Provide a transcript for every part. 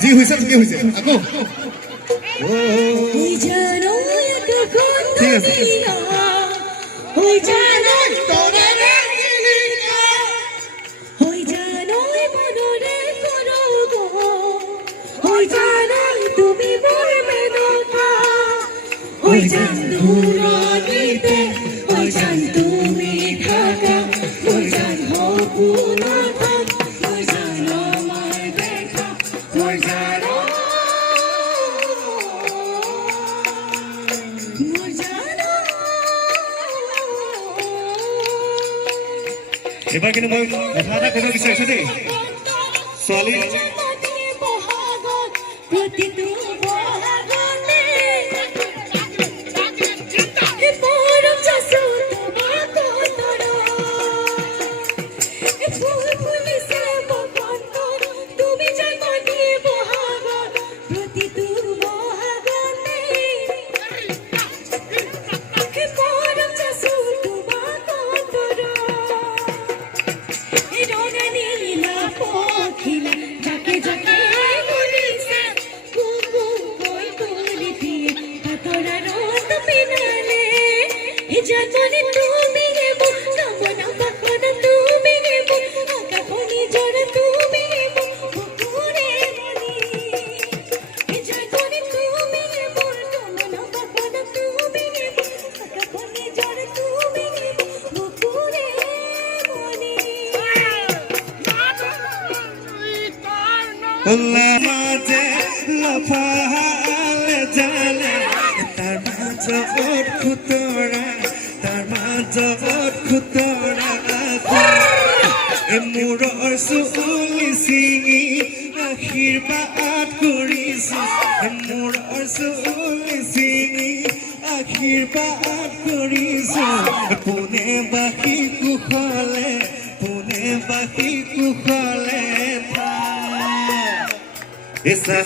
যি হৈছে ঠিকে হৈছে আকৌ ঠিক আছে এবাৰ কিন্তু মই কথা এটা ক'ব বিচাৰিছোঁ দেই ছোৱালী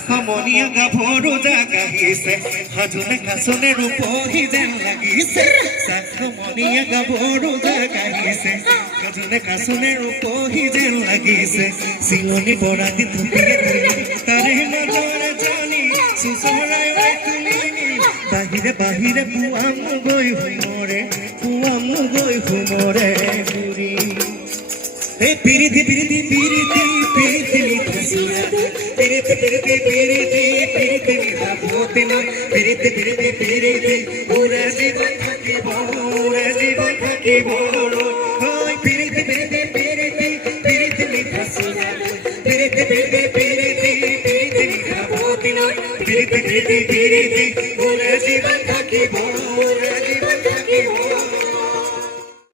সমনীয়া গাভৰু জাগাহিছে সাধুনে কাছনে ৰূপহী যেন লাগিছে সমনীয়া গাভৰু জাগাহিছে সাধুনে কাছনে ৰূপহী যেন লাগিছে চিলনি পৰা দি থপিয়ে তাৰে নজৰে জানি চুচৰাই বাহিৰে বাহিৰে পুৱাম গৈ হুমৰে ঘূৰি এই পিৰিতি পিৰিতি পিৰিতি পিৰিতি পিৰিতি পিৰিতি পিৰিতি পিৰিতি ভাবতে না পিৰিতি পিৰিতি পিৰিতি উৰে জীবন থাকিব ওই পিৰিতি পিৰিতি পিৰিতি পিৰিতি লিখাছিলা পিৰিতি পিৰিতি পিৰিতি পিৰিতি ভাবতে না পিৰিতি পিৰিতি পিৰিতি উৰে জীবন থাকিব মোৰ জীবন থাকিব